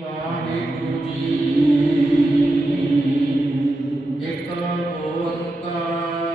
ਵਾਹਿਗੁਰੂ ਜੀ। ਇਕ ਓੰਕਾਰ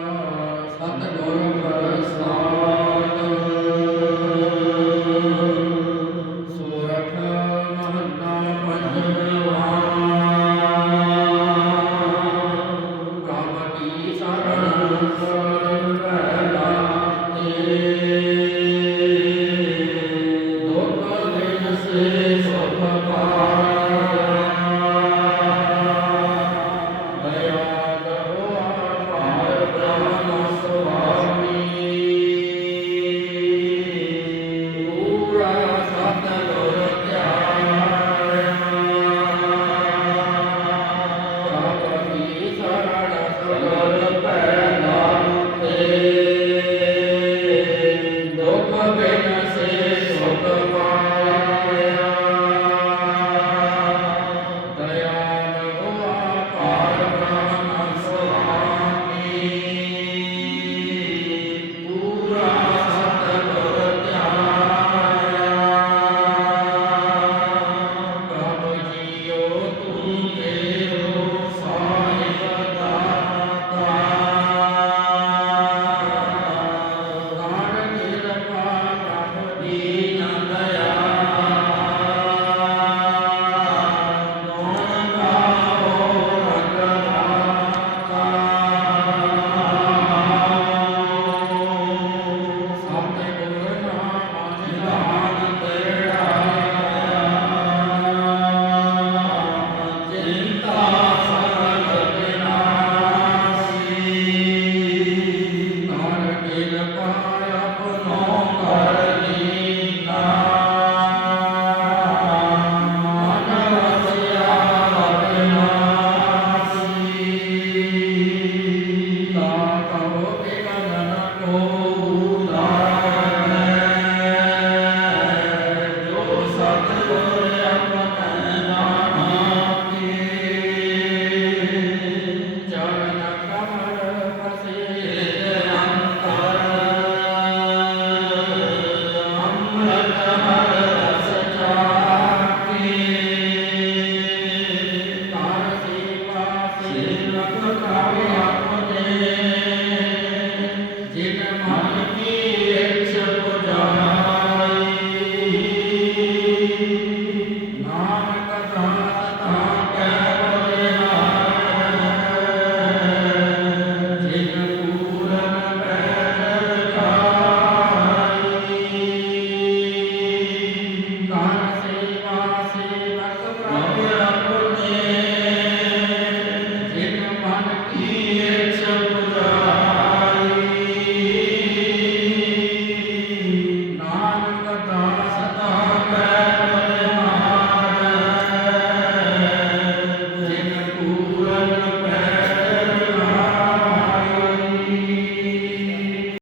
아